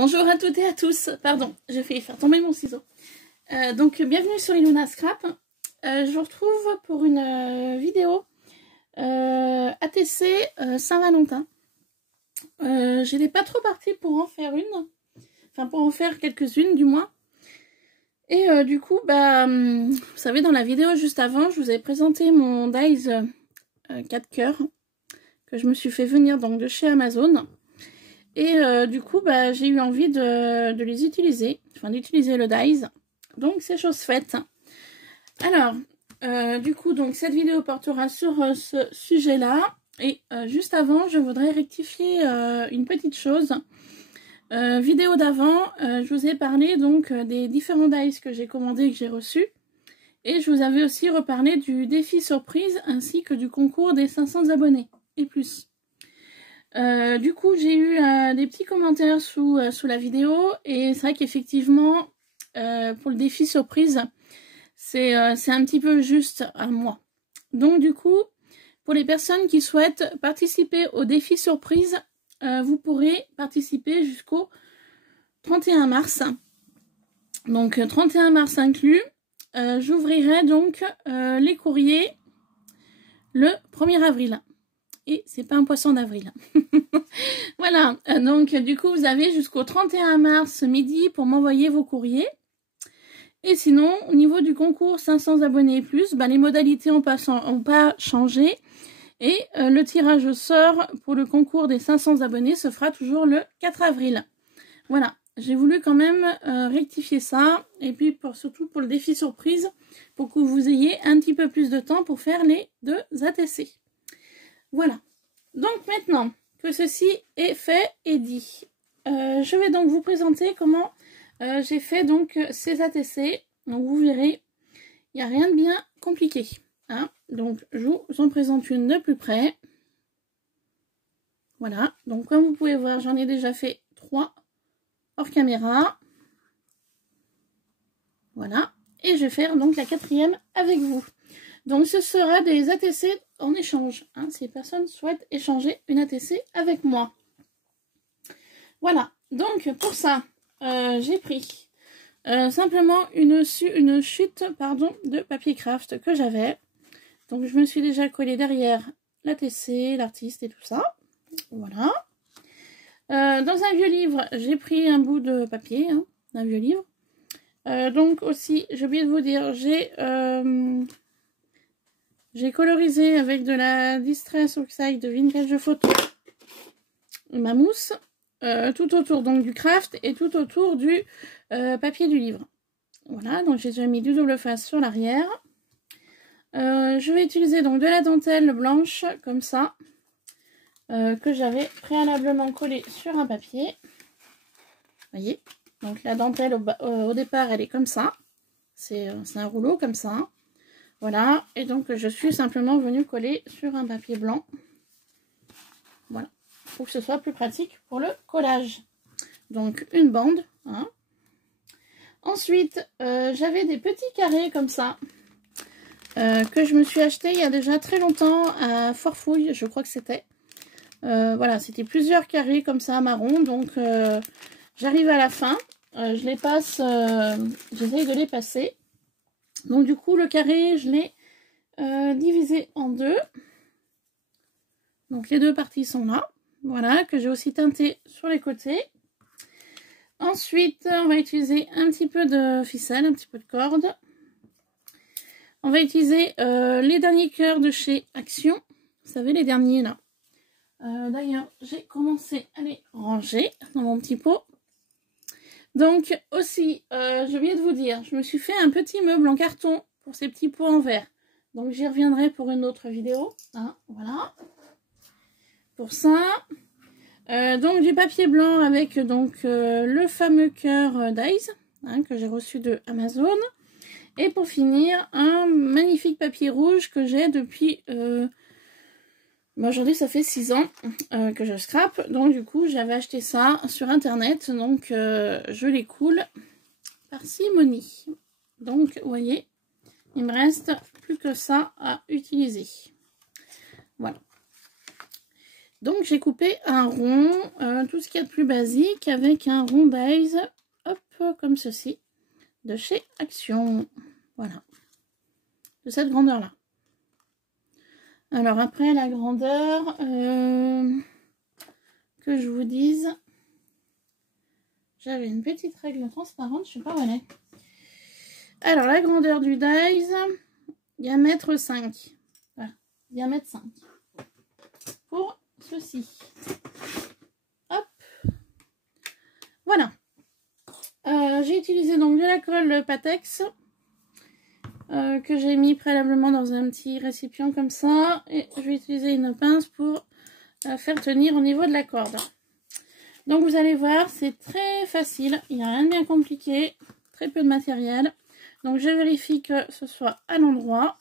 Bonjour à toutes et à tous. Pardon, j'ai failli faire tomber mon ciseau. Donc, bienvenue sur Ilona Scrap. Je vous retrouve pour une vidéo ATC Saint-Valentin. J'étais pas trop partie pour en faire une. Enfin, pour en faire quelques-unes du moins. Et du coup, vous savez, dans la vidéo juste avant, je vous avais présenté mon dies 4 cœurs que je me suis fait venir donc de chez Amazon. Et du coup, j'ai eu envie de les utiliser, enfin d'utiliser le dies. Donc, c'est chose faite. Alors, du coup, donc cette vidéo portera sur ce sujet-là. Et juste avant, je voudrais rectifier une petite chose. Vidéo d'avant, je vous ai parlé donc des différents dies que j'ai commandés et que j'ai reçus. Et je vous avais aussi reparlé du défi surprise ainsi que du concours des 500 abonnés et plus. Du coup, j'ai eu des petits commentaires sous la vidéo et c'est vrai qu'effectivement, pour le défi surprise, c'est un petit peu juste à moi. Donc du coup, pour les personnes qui souhaitent participer au défi surprise, vous pourrez participer jusqu'au 31 mars. Donc 31 mars inclus, j'ouvrirai donc les courriers le 1er avril. Et c'est pas un poisson d'avril. Voilà, donc du coup vous avez jusqu'au 31 mars midi pour m'envoyer vos courriers. Et sinon, au niveau du concours 500 abonnés et plus, les modalités n'ont pas changé. Et le tirage au sort pour le concours des 500 abonnés se fera toujours le 4 avril. Voilà, j'ai voulu quand même rectifier ça. Et puis surtout pour le défi surprise, pour que vous ayez un petit peu plus de temps pour faire les 2 ATC. Voilà, donc maintenant que ceci est fait et dit, je vais donc vous présenter comment j'ai fait donc ces ATC. Donc vous verrez, il n'y a rien de bien compliqué. Hein. Donc je vous en présente une de plus près. Voilà, donc comme vous pouvez voir, j'en ai déjà fait 3 hors caméra. Voilà, et je vais faire donc la 4e avec vous. Donc ce sera des ATC en échange, hein, si les personnes souhaitent échanger une ATC avec moi. Voilà, donc pour ça, j'ai pris simplement une chute de papier craft que j'avais. Donc je me suis déjà collé derrière l'ATC, l'artiste et tout ça. Voilà. Dans un vieux livre, j'ai pris un bout de papier, hein, d'un vieux livre. Donc aussi, j'ai oublié de vous dire, j'ai colorisé avec de la Distress Oxide de Vintage Photo ma mousse tout autour donc du craft et tout autour du papier du livre. Voilà, donc j'ai déjà mis du double face sur l'arrière. Je vais utiliser donc de la dentelle blanche comme ça que j'avais préalablement collée sur un papier. Vous voyez, donc la dentelle au départ elle est comme ça. C'est un rouleau comme ça. Voilà, et donc je suis simplement venue coller sur un papier blanc. Voilà, pour que ce soit plus pratique pour le collage. Donc une bande. Hein. Ensuite, j'avais des petits carrés comme ça, que je me suis acheté il y a déjà très longtemps à Forfouille, je crois que c'était. Voilà, c'était plusieurs carrés comme ça, marron. Donc j'arrive à la fin, je les passe, j'essaye de les passer. Donc du coup le carré je l'ai divisé en 2. Donc les 2 parties sont là. Voilà, que j'ai aussi teinté sur les côtés. Ensuite on va utiliser un petit peu de ficelle, un petit peu de corde. On va utiliser les derniers cœurs de chez Action. Vous savez, les derniers là. D'ailleurs j'ai commencé à les ranger dans mon petit pot. Donc aussi, j'ai oublié de vous dire, je me suis fait un petit meuble en carton pour ces petits pots en verre. Donc j'y reviendrai pour une autre vidéo. Hein, voilà. Pour ça, donc du papier blanc avec donc le fameux cœur dies hein, que j'ai reçu de Amazon. Et pour finir, un magnifique papier rouge que j'ai depuis... aujourd'hui ça fait 6 ans que je scrape, donc du coup j'avais acheté ça sur internet, donc je les coule par parcimonie. Donc vous voyez, il me reste plus que ça à utiliser. Voilà. Donc j'ai coupé un rond, tout ce qu'il y a de plus basique, avec un rond d'aise, hop, comme ceci, de chez Action. Voilà, de cette grandeur-là. Alors après la grandeur, que je vous dise, j'avais une petite règle transparente, je sais pas où elle est. Alors la grandeur du dies, diamètre 5. Voilà, diamètre 5. Pour ceci. Hop. Voilà. J'ai utilisé donc de la colle Patex que j'ai mis préalablement dans un petit récipient comme ça. Et je vais utiliser une pince pour faire tenir au niveau de la corde. Donc vous allez voir, c'est très facile. Il n'y a rien de bien compliqué. Très peu de matériel. Donc je vérifie que ce soit à l'endroit.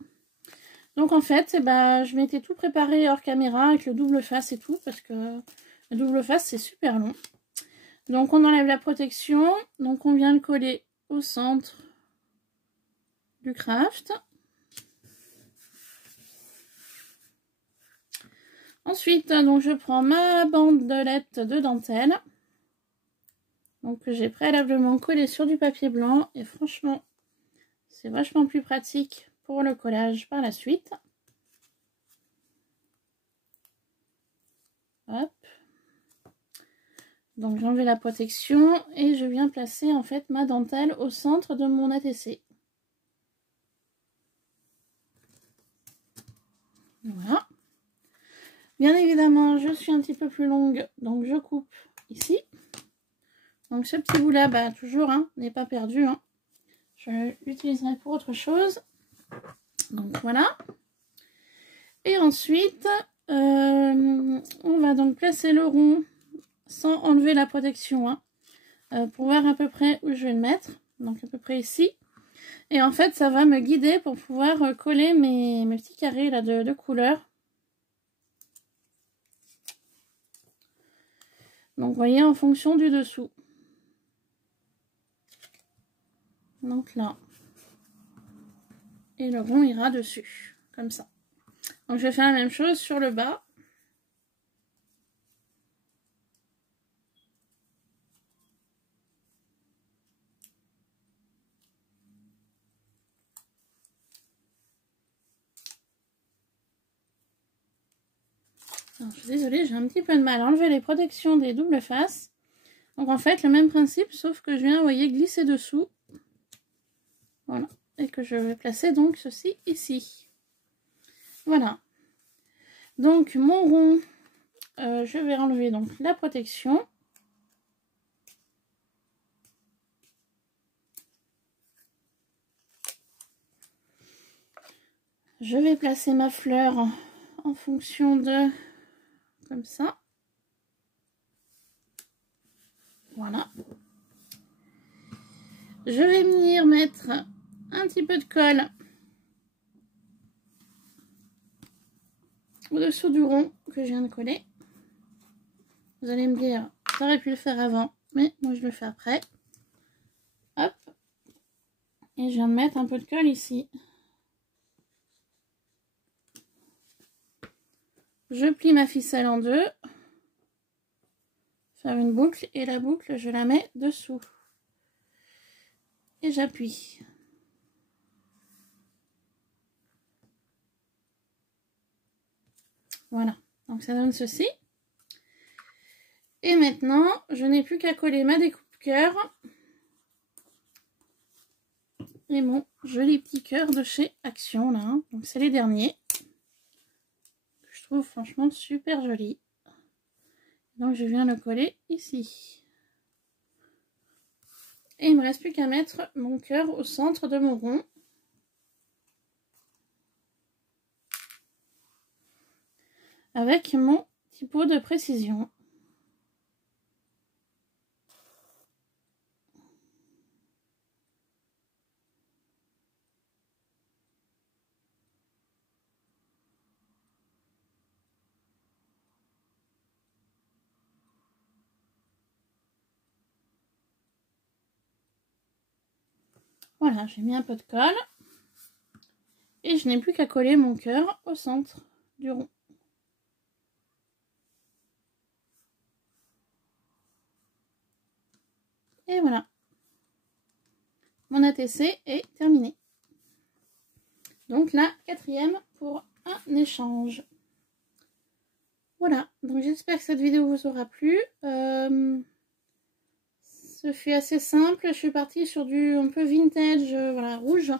Donc en fait, je m'étais tout préparé hors caméra avec le double face et tout. Parce que le double face, c'est super long. Donc on enlève la protection. Donc on vient le coller au centre du craft. Ensuite, donc je prends ma bandelette de dentelle. Donc que j'ai préalablement collé sur du papier blanc. Et franchement, c'est vachement plus pratique pour le collage par la suite. Hop. Donc j'enlève la protection et je viens placer en fait ma dentelle au centre de mon ATC. Voilà. Bien évidemment, je suis un petit peu plus longue, donc je coupe ici. Donc ce petit bout là, toujours, n'est pas perdu. Je l'utiliserai pour autre chose. Donc voilà. Et ensuite, on va donc placer le rond sans enlever la protection, pour voir à peu près où je vais le mettre. Donc à peu près ici. Et en fait, ça va me guider pour pouvoir coller mes petits carrés là de couleur. Donc vous voyez, en fonction du dessous. Donc là. Et le rond ira dessus, comme ça. Donc je vais faire la même chose sur le bas. Alors, je suis désolée, j'ai un petit peu de mal à enlever les protections des doubles faces. Donc en fait, le même principe, sauf que je viens, vous voyez, glisser dessous. Voilà. Et que je vais placer donc ceci ici. Voilà. Donc mon rond, je vais enlever donc la protection. Je vais placer ma fleur en fonction de... comme ça. Voilà. Je vais venir mettre un petit peu de colle au-dessous du rond que je viens de coller. Vous allez me dire, j'aurais pu le faire avant, mais moi je le fais après. Hop. Et je viens de mettre un peu de colle ici. Je plie ma ficelle en deux. Faire une boucle et la boucle, je la mets dessous. Et j'appuie. Voilà. Donc ça donne ceci. Et maintenant, je n'ai plus qu'à coller ma découpe cœur. Et mon joli petit cœur de chez Action là. Donc c'est les derniers. Que je trouve franchement super joli. Donc je viens le coller ici. Et il ne me reste plus qu'à mettre mon cœur au centre de mon rond. Avec mon petit pot de précision. Voilà, j'ai mis un peu de colle. Et je n'ai plus qu'à coller mon cœur au centre du rond. Et voilà. Mon ATC est terminé. Donc la 4e pour un échange. Voilà, donc j'espère que cette vidéo vous aura plu. Ce fut assez simple. Je suis partie sur du un peu vintage, voilà, rouge.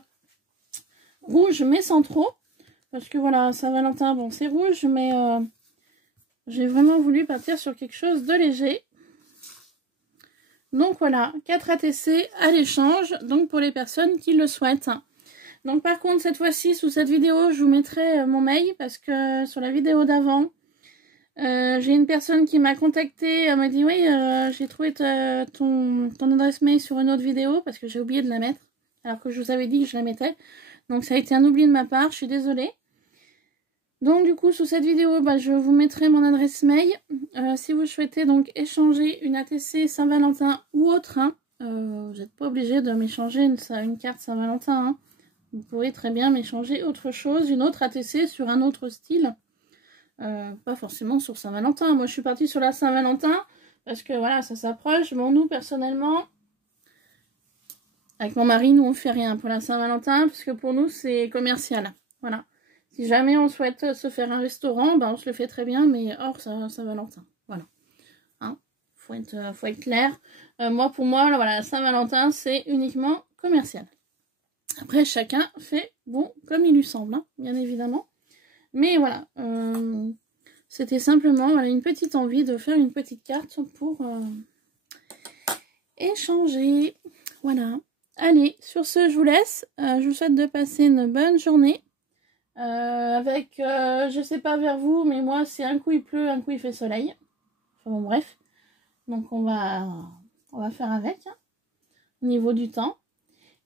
Rouge, mais sans trop. Parce que voilà, Saint-Valentin, bon, c'est rouge, mais j'ai vraiment voulu partir sur quelque chose de léger. Donc voilà, 4 ATC à l'échange, donc pour les personnes qui le souhaitent. Donc par contre, cette fois-ci, sous cette vidéo, je vous mettrai mon mail, parce que sur la vidéo d'avant, j'ai une personne qui m'a contacté, elle m'a dit oui, j'ai trouvé ton adresse mail sur une autre vidéo, parce que j'ai oublié de la mettre, alors que je vous avais dit que je la mettais. Donc ça a été un oubli de ma part, je suis désolée. Donc du coup, sous cette vidéo, bah, je vous mettrai mon adresse mail. Si vous souhaitez donc échanger une ATC Saint-Valentin ou autre, hein, vous n'êtes pas obligé de m'échanger une carte Saint-Valentin. Hein. Vous pourrez très bien m'échanger autre chose, une autre ATC sur un autre style. Pas forcément sur Saint-Valentin. Moi, je suis partie sur la Saint-Valentin parce que voilà, ça s'approche. Bon, nous, personnellement, avec mon mari, nous, on fait rien pour la Saint-Valentin parce que pour nous, c'est commercial. Voilà. Si jamais on souhaite se faire un restaurant, ben, on se le fait très bien, mais hors Saint-Valentin. Voilà. Hein, faut être clair. Moi, pour moi, voilà, Saint-Valentin, c'est uniquement commercial. Après, chacun fait bon comme il lui semble, hein, bien évidemment. Mais voilà, c'était simplement voilà, une petite envie de faire une petite carte pour échanger. Voilà. Allez, sur ce, je vous laisse. Je vous souhaite de passer une bonne journée. Avec, je sais pas vers vous, mais moi, c'est un coup il pleut, un coup il fait soleil. Enfin bon, bref. Donc, on va faire avec, hein, au niveau du temps.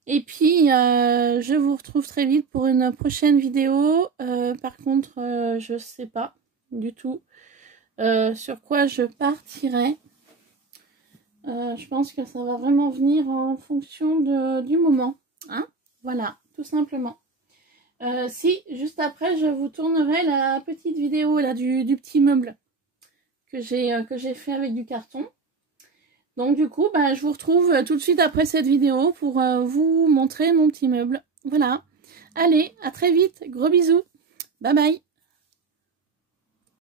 Et puis, je vous retrouve très vite pour une prochaine vidéo. Par contre, je sais pas du tout sur quoi je partirai. Je pense que ça va vraiment venir en fonction du moment. Hein, voilà, tout simplement. Si, juste après, je vous tournerai la petite vidéo là, du petit meuble que j'ai fait avec du carton. Donc du coup, bah, je vous retrouve tout de suite après cette vidéo pour vous montrer mon petit meuble. Voilà. Allez, à très vite. Gros bisous. Bye bye.